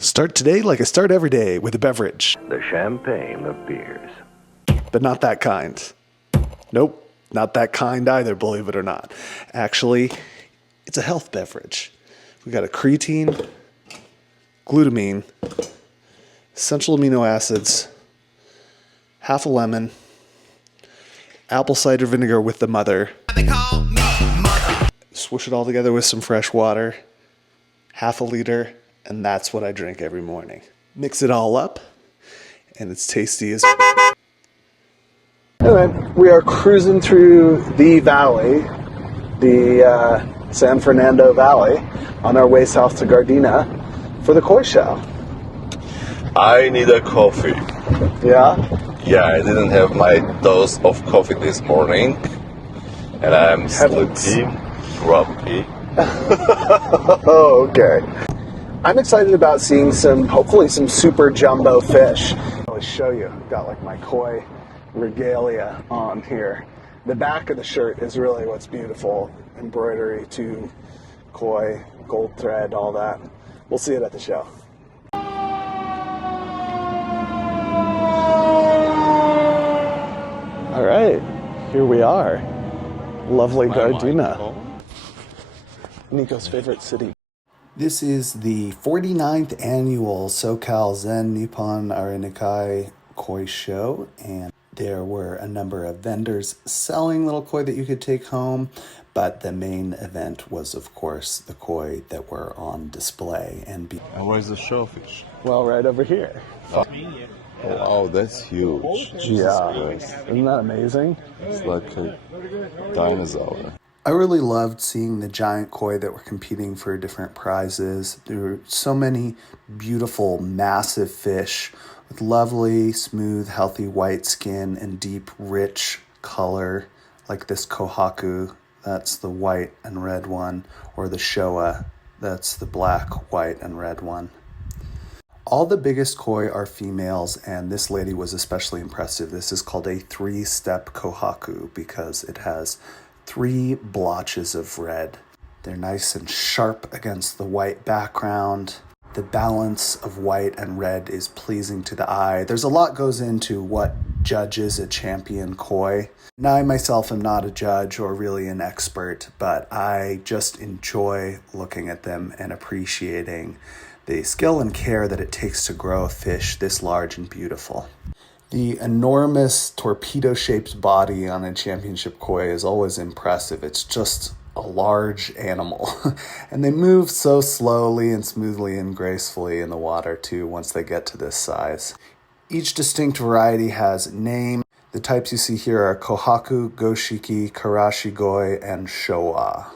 Start today like I start every day with a beverage. The champagne of beers. But not that kind. Nope, not that kind either, believe it or not. Actually, it's a health beverage. We got a creatine, glutamine, essential amino acids, half a lemon, apple cider vinegar with the mother. They call me mother. Swoosh it all together with some fresh water, half a liter, and that's what I drink every morning. Mix it all up, and it's tasty as... Anyway, we are cruising through the valley, the San Fernando Valley, on our way south to Gardena for the koi show. I need a coffee. Yeah? Yeah, I didn't have my dose of coffee this morning, and I'm sleepy, grumpy. Okay. I'm excited about seeing hopefully some super jumbo fish. I'll show you. I've got like my koi regalia on here. The back of the shirt is really what's beautiful. Embroidery to koi, gold thread, all that. We'll see it at the show. All right, here we are. Lovely Gardena. Nico's favorite city. This is the 49th annual SoCal Zen Nippon Arenikai Koi Show, and there were a number of vendors selling little koi that you could take home, but the main event was, of course, the koi that were on display. And where's the shellfish? Well, right over here. Oh, that's huge. Jesus Christ. Isn't that amazing? It's like a dinosaur. I really loved seeing the giant koi that were competing for different prizes. There were so many beautiful, massive fish with lovely, smooth, healthy white skin and deep, rich color, like this kohaku, that's the white and red one, or the showa, that's the black, white, and red one. All the biggest koi are females, and this lady was especially impressive. This is called a 3-step kohaku because it has 3 blotches of red. They're nice and sharp against the white background. The balance of white and red is pleasing to the eye. There's a lot goes into what judges a champion koi. Now, I myself am not a judge or really an expert, but I just enjoy looking at them and appreciating the skill and care that it takes to grow a fish this large and beautiful. The enormous torpedo-shaped body on a championship koi is always impressive. It's just a large animal. And they move so slowly and smoothly and gracefully in the water too once they get to this size. Each distinct variety has a name. The types you see here are kohaku, goshiki, karashigoi, and showa.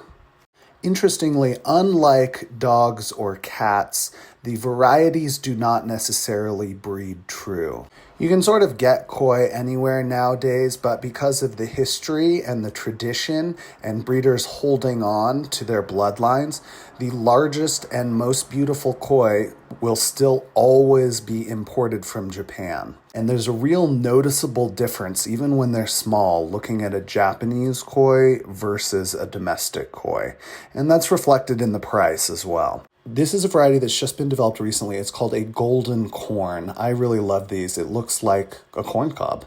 Interestingly, unlike dogs or cats, the varieties do not necessarily breed true. You can sort of get koi anywhere nowadays, but because of the history and the tradition and breeders holding on to their bloodlines, the largest and most beautiful koi will still always be imported from Japan. And there's a real noticeable difference, even when they're small, looking at a Japanese koi versus a domestic koi. And that's reflected in the price as well. This is a variety that's just been developed recently. It's called a golden corn. I really love these. It looks like a corn cob.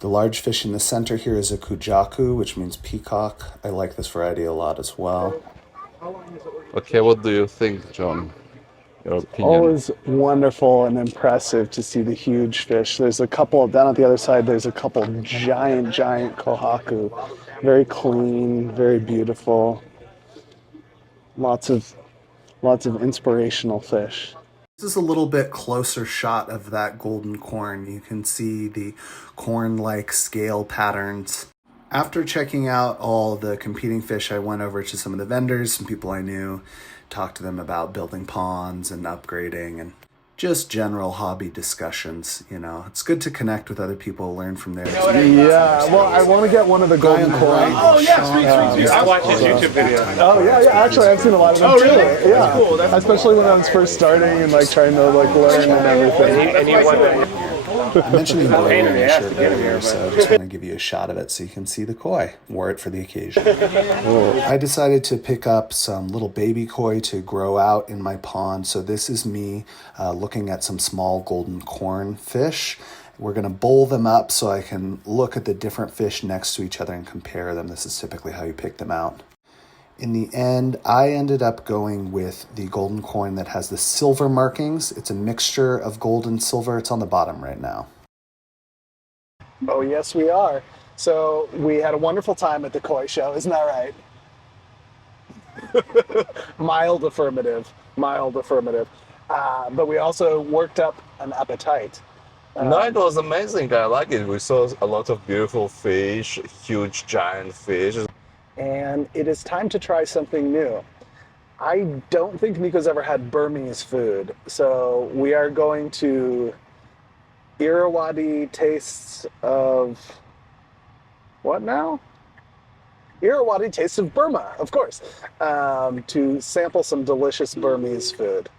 The large fish in the center here is a kujaku, which means peacock. I like this variety a lot as well. Okay, what do you think, John? Your opinion? Always wonderful and impressive to see the huge fish. There's a couple, down at the other side, there's a couple giant kohaku. Very clean, very beautiful. Lots of inspirational fish. This is a little bit closer shot of that golden corn. You can see the corn-like scale patterns. After checking out all the competing fish, I went over to some of the vendors, some people I knew, talked to them about building ponds and upgrading and just general hobby discussions. You know, it's good to connect with other people, learn from their experiences. Yeah, well, I want to get one of the golden corn. Oh, yeah, Street. I watched his YouTube video. Oh, yeah, actually, I've seen a lot of them too. Really? Yeah, that's cool. Especially when I was first starting and like trying to like learn and everything. And he won that. I'm mentioning blue pain in in the the ass shirt to get in here, earlier, but- so I just want to give you a shot of it so you can see the koi. Wore it for the occasion. I decided to pick up some little baby koi to grow out in my pond. So this is me looking at some small golden corn fish. We're going to bowl them up so I can look at the different fish next to each other and compare them. This is typically how you pick them out. In the end, I ended up going with the golden coin that has the silver markings. It's a mixture of gold and silver. It's on the bottom right now. Oh, yes, we are. So we had a wonderful time at the koi show, isn't that right? Mild affirmative, mild affirmative. But we also worked up an appetite. No, it was amazing. I like it. We saw a lot of beautiful fish, huge giant fish. And it is time to try something new. I don't think Nico's ever had Burmese food, so we are going to Irrawaddy Tastes of... what now? Irrawaddy Tastes of Burma, of course, to sample some delicious Burmese food.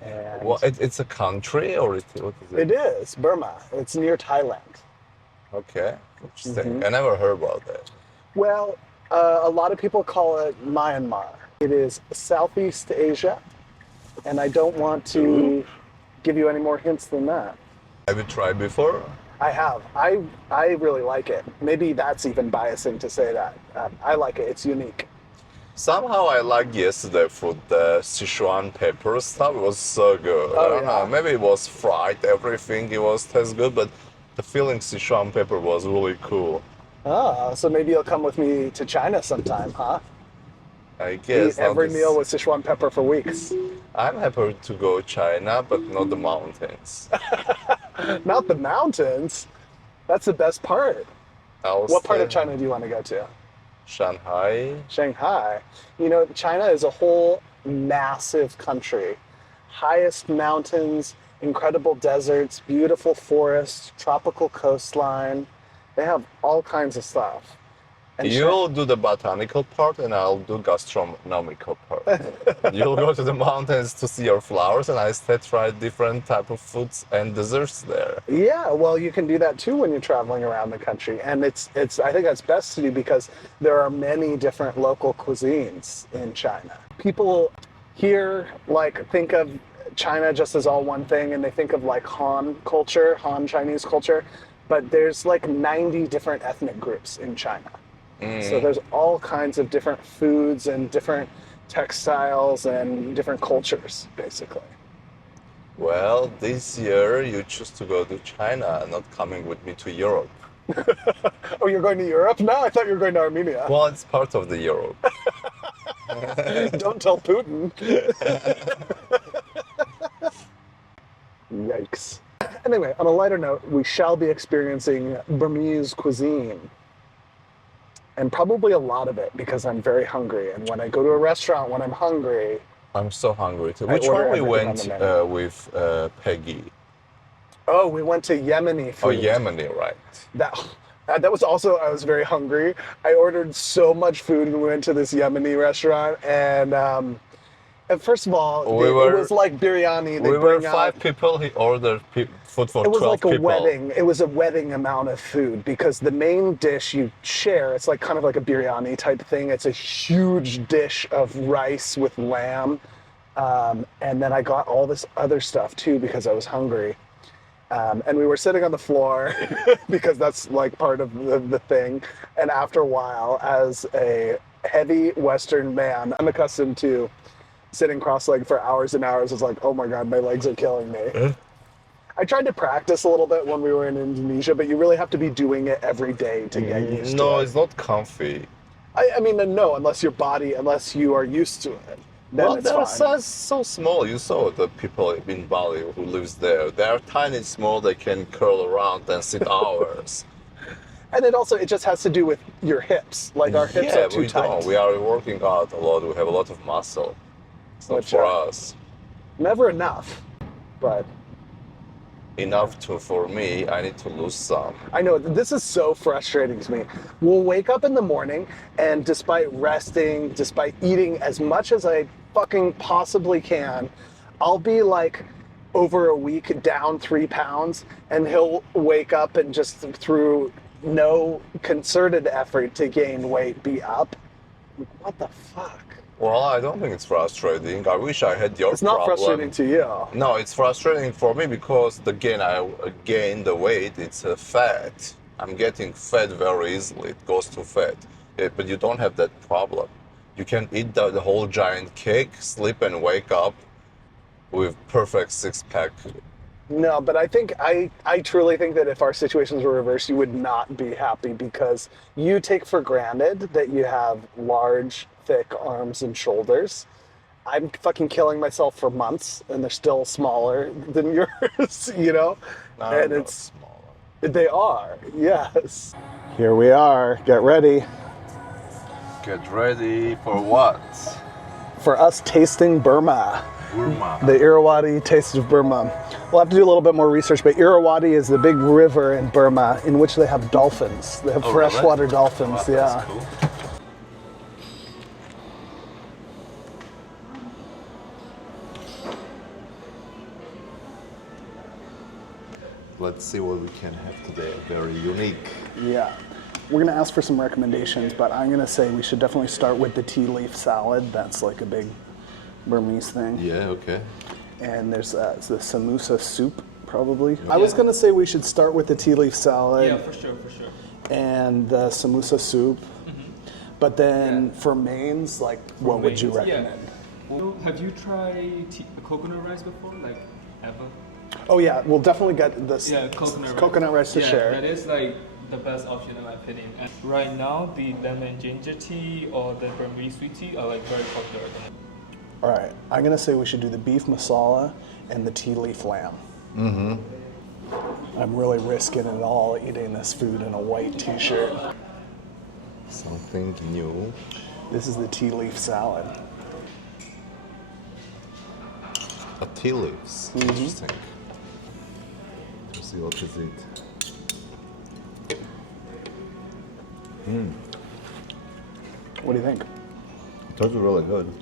And Well, it's a country or what is it? it is, Burma. It's near Thailand. Okay, interesting. I never heard about that. Well, a lot of people call it Myanmar. It is Southeast Asia, and I don't want to give you any more hints than that. Have you tried before? I have. I really like it. Maybe that's even biasing to say that. I like it. It's unique. Somehow I liked yesterday food, the Sichuan pepper stuff. It was so good. Oh, I don't yeah. know, maybe it was fried, everything, it was tastes good, but the feeling Sichuan pepper was really cool. Oh, so maybe you'll come with me to China sometime, huh? I guess. Eat every not meal with Sichuan pepper for weeks. I'm happy to go China, but not the mountains. Not the mountains. That's the best part. What part of China do you want to go to? Shanghai. Shanghai. You know, China is a whole massive country. Highest mountains, incredible deserts, beautiful forests, tropical coastline. They have all kinds of stuff. And You'll do the botanical part and I'll do gastronomical part. You'll go to the mountains to see your flowers and I instead try different type of foods and desserts there. yeah, well, you can do that too when you're traveling around the country. And it's I think that's best to do because there are many different local cuisines in China. People here think of China just as all one thing and they think of Han culture, Han Chinese culture, but there's 90 different ethnic groups in China. So there's all kinds of different foods and different textiles and different cultures, basically. Well, this year you choose to go to China, not coming with me to Europe. Oh, you're going to Europe now? I thought you were going to Armenia. Well, it's part of the Europe. Don't tell Putin. Yikes. Anyway, on a lighter note, we shall be experiencing Burmese cuisine. And probably a lot of it because I'm very hungry. And when I go to a restaurant when I'm hungry... I'm so hungry too. I Which order one we everything went on the menu. with Peggy? Oh, we went to Yemeni food. Oh, Yemeni, right. That was also, I was very hungry. I ordered so much food and we went to this Yemeni restaurant. And first of all, it was like biryani. We were 5 people. He ordered food for 12 people. It was like a wedding. It was a wedding amount of food because the main dish you share, it's kind of like a biryani type thing. It's a huge dish of rice with lamb. And then I got all this other stuff too because I was hungry. And we were sitting on the floor because that's part of the thing. And after a while, as a heavy Western man, I'm accustomed to sitting cross-legged for hours and hours. It's oh my God, my legs are killing me. I tried to practice a little bit when we were in Indonesia, but you really have to be doing it every day to get used to it. No, it's not comfy. I mean, no, unless you are used to it. Then Well, it's they're fine. so small. You saw the people in Bali who lives there. They are tiny, small. They can curl around and sit hours. And it just has to do with your hips. Our hips are too we tight. don't. We are working out a lot. We have a lot of muscle. It's not Which, for us. Never enough, but Enough for me. I need to lose some. I know, this is so frustrating to me. We'll wake up in the morning, and despite resting, despite eating as much as I fucking possibly can, I'll be over a week down 3 pounds, and he'll wake up and just through no concerted effort to gain weight be up. What the fuck? Well, I don't think it's frustrating. I wish I had your It's not problem. frustrating to you. No, it's frustrating for me because the gain I gain the weight, it's a fat. I'm getting fat very easily. It goes to fat. But you don't have that problem. You can eat the whole giant cake, sleep and wake up with perfect six-pack. No, but I think I truly think that if our situations were reversed, you would not be happy because you take for granted that you have large, thick arms and shoulders. I'm fucking killing myself for months, and they're still smaller than yours, you know? No, And not it's smaller. they are, yes. Here we are. Get ready Get ready for what? for us tasting Burma. Burma. The Irrawaddy Taste of Burma. We'll have to do a little bit more research, but Irrawaddy is the big river in Burma in which they have dolphins. They have Oh, really? freshwater dolphins, Wow, yeah. that's cool. Let's see what we can have today. Very unique. Yeah. We're gonna ask for some recommendations, but I'm gonna say we should definitely start with the tea leaf salad. That's like a big Burmese thing. Yeah, okay. And there's the samosa soup, probably. I was gonna say we should start with the tea leaf salad. Yeah, for sure. And the samosa soup. But then for mains, like, what would you mains, yeah. recommend? Well, have you tried coconut rice before? Like, ever? Oh yeah, we'll definitely get this Yeah, coconut rice. coconut rice to yeah, share. that is like the best option in my opinion. And right now, the lemon ginger tea or the Burmese sweet tea are like very popular. All right, I'm gonna say we should do the beef masala and the tea leaf lamb. I'm really risking it all eating this food in a white t-shirt. Something new. This is the tea leaf salad. A tea leaves. Interesting. Let's see what is it. What do you think? Those are really good.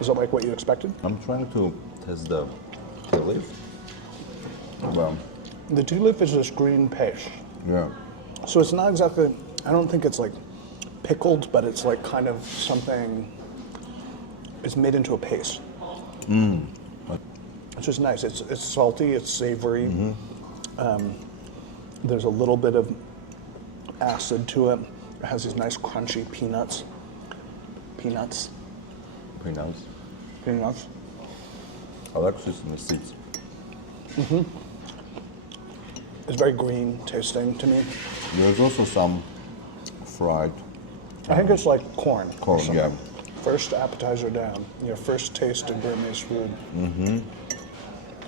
Is it like what you expected? I'm trying to test the tea leaf. Well, The tea leaf is this green paste. yeah. So it's not exactly, I don't think it's like pickled, but it's like kind of something, it's made into a paste. It's just nice. It's salty, it's savory. There's a little bit of acid to it. It has these nice crunchy peanuts. Peanuts. Peanuts. Peanuts. I like sesame seeds. It's very green tasting to me. There's also some fried I think it's like corn. or corn, something. yeah. First appetizer down. Your first taste of Burmese food.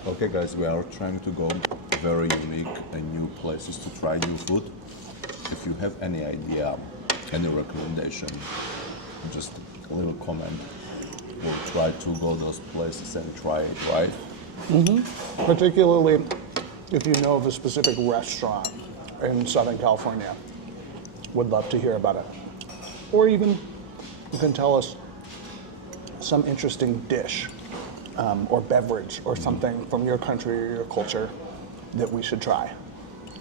Okay, guys, we are trying to go very unique and new places to try new food. If you have any idea, any recommendation, just leave a comment. We'll try to go those places and try it, right? Particularly if you know of a specific restaurant in Southern California. Would love to hear about it. Or even you can tell us some interesting dish or beverage or something from your country or your culture that we should try.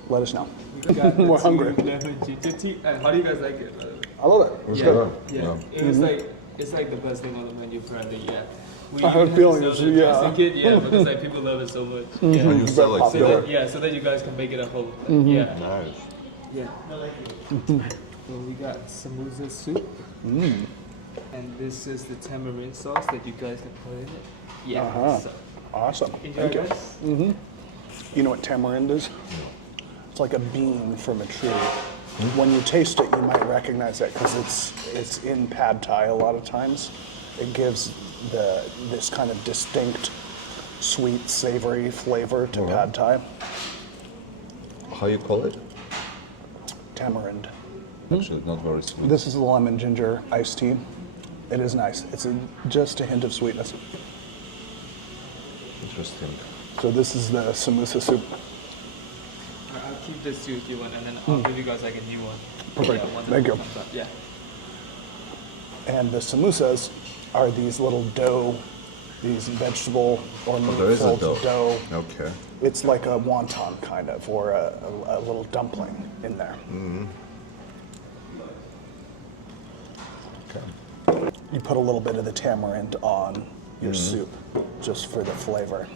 Let us know. We got the We're hungry. lemon ginger tea. And how do you guys like it? I love it. It's good. Yeah. It's like the best thing on the menu Friday. Yeah. We I have a even feeling to it's, sell the yeah. dressing kit, yeah, because like people love it so much. Oh, you sell it. Very So that, yeah, so that you guys can make it at home. Yeah. Nice. Yeah. So we got samosa soup. And this is the tamarind sauce that you guys can put in it. Yeah. So, Awesome. enjoy Thank you. guys. You know what tamarind is? It's like a bean from a tree. When you taste it, you might recognize it because it's in pad thai a lot of times. It gives this kind of distinct, sweet, savory flavor to pad thai. How you call it? Tamarind. Actually, not very sweet. This is the lemon ginger iced tea. It is nice. It's just a hint of sweetness. Interesting. So this is the samosa soup. I'll keep this too if you want, and then I'll give you guys like a new one. Perfect. Yeah, once Thank it you. comes up. Yeah. And the samosas are these little dough these vegetable or meat There is a filled dough. Okay. It's like a wonton kind of, or a little dumpling in there. Okay. You put a little bit of the tamarind on your soup, just for the flavor.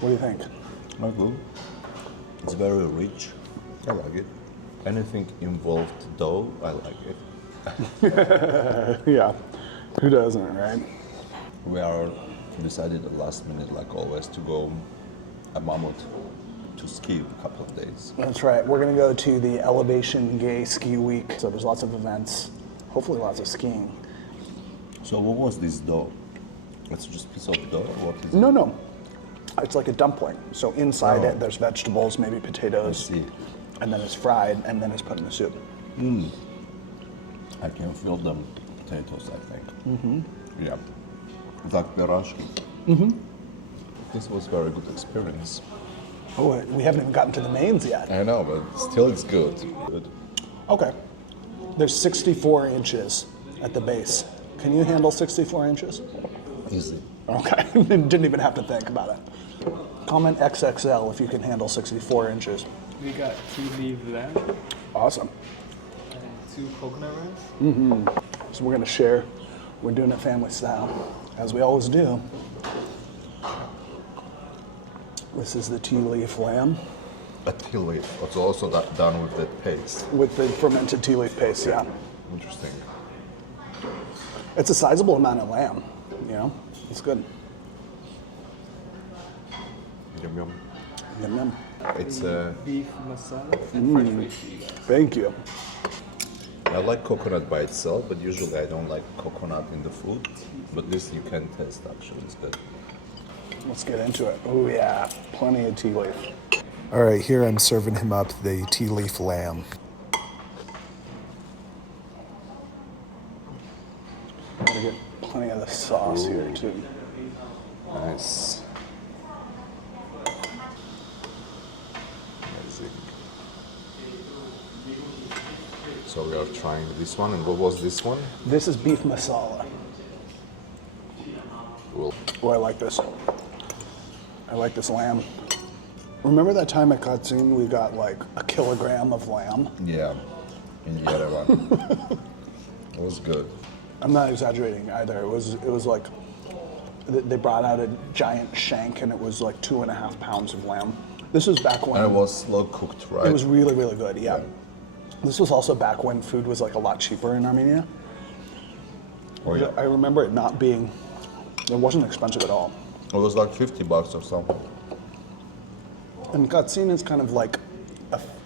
What do you think? Not good. It's very rich. I like it. Anything involved dough, I like it. Yeah, who doesn't, right? We are decided at last minute, like always, to go a mammoth to ski a couple of days. That's right. We're gonna go to the Elevation Gay Ski Week. So there's lots of events, hopefully lots of skiing. So what was this dough? It's just a piece of dough? What is it? No. It's like a dumpling. So inside Oh. it, there's vegetables, maybe potatoes, I see. and then it's fried, and then it's put in the soup. I can feel the potatoes, I think. Yeah. It's like pierogi. This was very good experience. Oh, we haven't even gotten to the mains yet. I know, but still it's good. Good. Okay. There's 64 inches at the base. Can you handle 64 inches? Easy. Okay. Didn't even have to think about it. Comment XXL if you can handle 64 inches. We got 2 leaf lamb Awesome. and 2 coconut rice. So we're gonna share. We're doing it family style, as we always do. This is the tea leaf lamb A tea leaf. It's also done with that paste. with the fermented tea leaf paste, yeah. Interesting. It's a sizable amount of lamb, you know? It's good. Yum yum. Yum, yum. It's Beef masala and french fries for you guys. Thank you. I like coconut by itself, but usually I don't like coconut in the food. But this you can taste actually, it's good. Let's get into it. Oh yeah, plenty of tea leaf. All right, here I'm serving him up the tea leaf lamb. Gotta get plenty of the sauce here too. Nice. Amazing. So we are trying this one, and what was this one? This is beef masala. Well, Oh, I like this. I like this lamb. Remember that time at Katsin we got like a kilogram of lamb? yeah, in Yerevan. It was good. I'm not exaggerating either. It was like they brought out a giant shank and it was like 2.5 pounds of lamb. This was back when And it was slow cooked, right? it was really, really good, yeah. This was also back when food was like a lot cheaper in Armenia. Oh yeah. I remember it not being, it wasn't expensive at all. It was like $50 or something. And Katsin is kind of like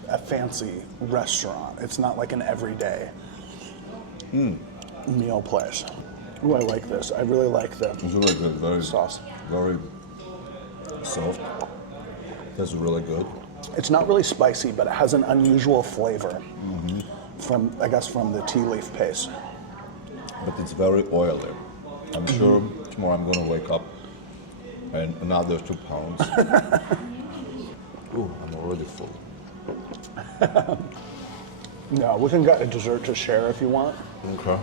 a fancy restaurant. It's not like an everyday meal place. Ooh, I like this. I really like the It's really good. Very sauce. Very soft. That's really good. It's not really spicy, but it has an unusual flavor from, I guess, from the tea leaf paste. But it's very oily. I'm sure tomorrow I'm gonna wake up and another 2 pounds. Ooh, I'm already full. No, we can get a dessert to share if you want, Okay.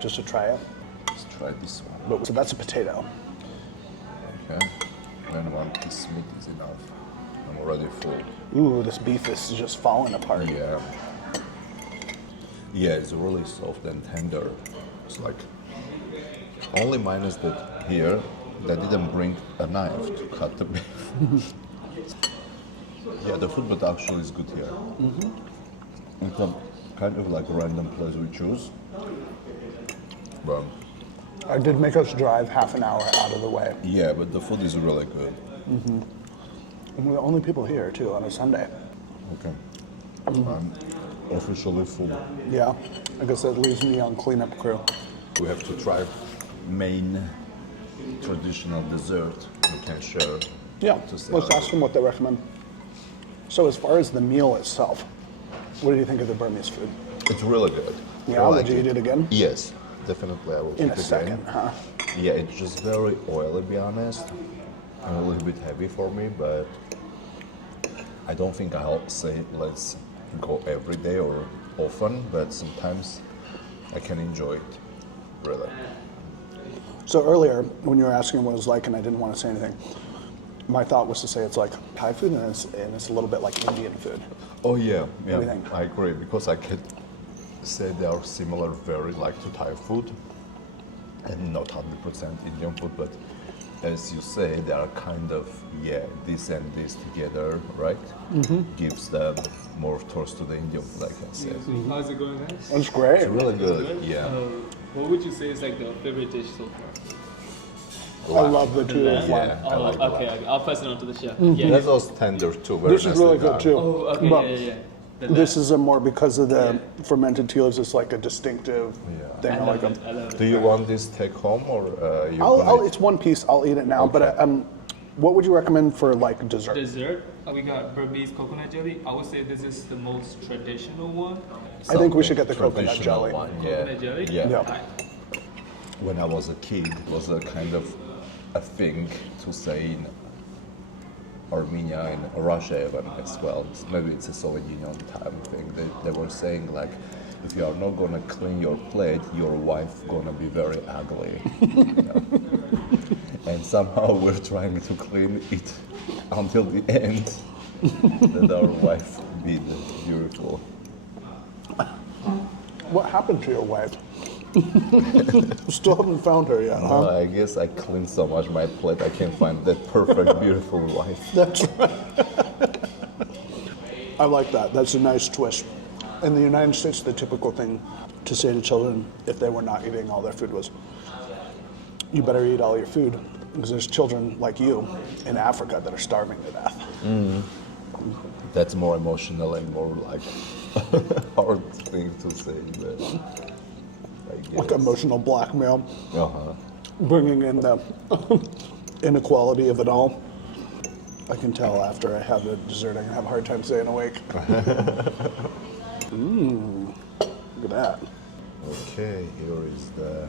just to try it. Let's try this one. But so that's a potato. Okay. And 1 piece meat is enough. I'm already full. Ooh, this beef is just falling apart. Yeah. Yeah, it's really soft and tender. It's like only minus that here they didn't bring a knife to cut the beef. Yeah, the food but actually is good here. It's a kind of like random place we choose. But I did make us drive half an hour out of the way. yeah, but the food is really good. And we're the only people here, too, on a Sunday. Okay. I'm officially full. Yeah, I guess that leaves me on cleanup crew. We have to try main traditional dessert we can share. Yeah, to say let's hello. ask them what they recommend. So as far as the meal itself, what do you think of the Burmese food? It's really good. Yeah, I would like you eat it again? Yes, definitely I will In eat a it second, again. huh? Yeah, it's just very oily, to be honest. And a little bit heavy for me, but I don't think I'll say let's go every day or often, but sometimes I can enjoy it, really. So earlier, when you were asking what it was like and I didn't want to say anything, my thought was to say it's like Thai food and it's a little bit like Indian food. Oh yeah, do you think? I agree because I could say they are similar, very like to Thai food, and not 100% Indian food, but as you say, they are kind of this and this together, right? Gives them more towards to the Indian food, I can say. How's it going, guys? It's great. It's really good, yeah. What would you say is like the favorite dish so far? I love the two of Yeah, I like the okay, I'll pass it on to the chef. That was tender too. Very This is really nicely good done. too. Oh, okay, But yeah. this is a more because of the fermented tea leaves. It's like a distinctive thing. I like them. I love it. Do you want this take home or you? gonna It's one piece. I'll eat it now. But what would you recommend for like dessert? Dessert, we got Burmese coconut jelly. I would say this is the most traditional one. I think we should get the something coconut traditional jelly. one, Coconut jelly? Yeah. Yeah. When I was a kid, it was a kind of a thing to say in Armenia and Russia even as well. Maybe it's a Soviet Union time thing. They were saying like, if you are not gonna clean your plate, your wife gonna be very ugly. You know? And somehow we're trying to clean it until the end, that our wife be beautiful. What happened to your wife? Still haven't found her yet, huh? I guess I clean so much my plate, I can't find that perfect, beautiful wife. That's right. I like that. That's a nice twist. In the United States, the typical thing to say to children if they were not eating all their food was, you better eat all your food, because there's children like you in Africa that are starving to death. That's more emotional and more like hard thing to say, but I guess. Like emotional blackmail, Uh-huh. bringing in the inequality of it all. I can tell after I have the dessert, I'm gonna have a hard time staying awake. Look at that. Okay, here is the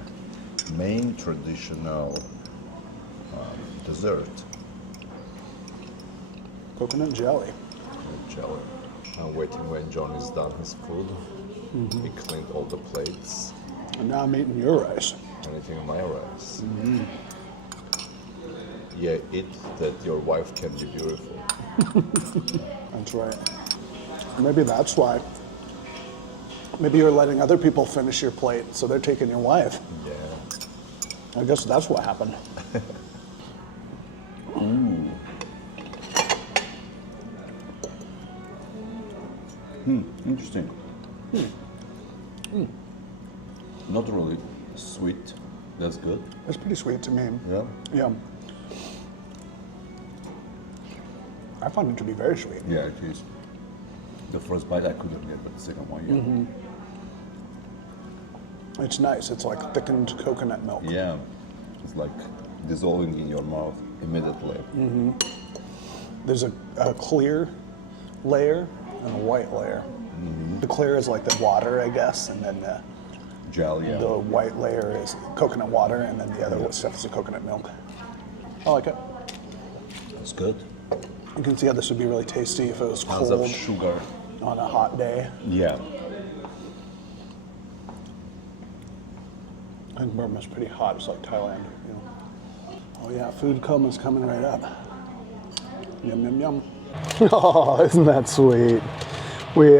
main traditional dessert, Coconut jelly. jelly. I'm waiting when John is done his food. He cleaned all the plates. And now I'm eating your rice. And eating my rice. Yeah, eat that your wife can be beautiful. That's right. Maybe that's why. Maybe you're letting other people finish your plate, so they're taking your wife. Yeah. I guess that's what happened. Interesting. Not really sweet. That's good. It's pretty sweet to me. Yeah. Yeah. I find it to be very sweet. Yeah, it is. The first bite I couldn't get, but the second one, yeah. It's nice. It's like thickened coconut milk. Yeah. It's like dissolving in your mouth immediately. There's a clear layer and a white layer. The clear is like the water, I guess, and then Gel, yeah. the white layer is coconut water, and then the other stuff is the coconut milk. I like it. It's good. You can see how this would be really tasty if it was Tons of cold sugar. on a hot day. Yeah. I think Burma's pretty hot. It's like Thailand. You know. Oh yeah, food coma's coming right up. Yum yum yum. Oh, isn't that sweet? We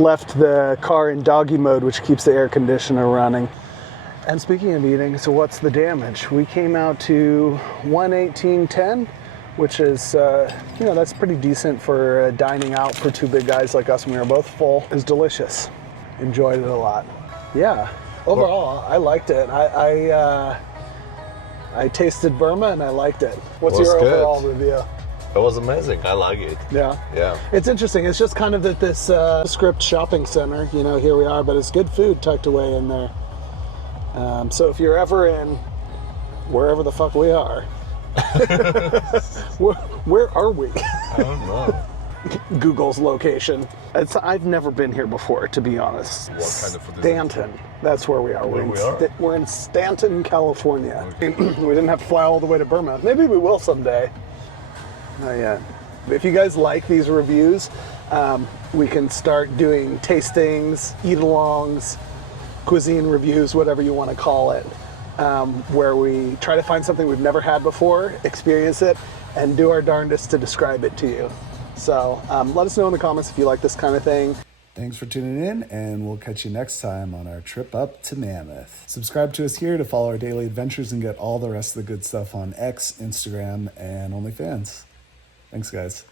left the car in doggy mode, which keeps the air conditioner running. And speaking of eating, so what's the damage? We came out to 118.10, which is, that's pretty decent for dining out for two big guys like us, and we were both full. It's delicious. Enjoyed it a lot. Yeah, overall, I liked it. I tasted Burma and I liked it. What's Was your good. overall review? It was amazing. I like it. Yeah. Yeah. It's interesting. It's just kind of at this script shopping center. Here we are, but it's good food tucked away in there. So if you're ever in wherever the fuck we are, where are we? I don't know. Google's location. I've never been here before, to be honest. What kind of food is it? Stanton. That's where we are. Where we are? We're in Stanton, California. We didn't have to fly all the way to Burma. Maybe we will someday. Not yet. If you guys like these reviews, we can start doing tastings, eat-alongs, cuisine reviews, whatever you want to call it. where we try to find something we've never had before, experience it, and do our darndest to describe it to you. So let us know in the comments if you like this kind of thing. Thanks for tuning in, and we'll catch you next time on our trip up to Mammoth. Subscribe to us here to follow our daily adventures and get all the rest of the good stuff on X, Instagram, and OnlyFans. Thanks, guys.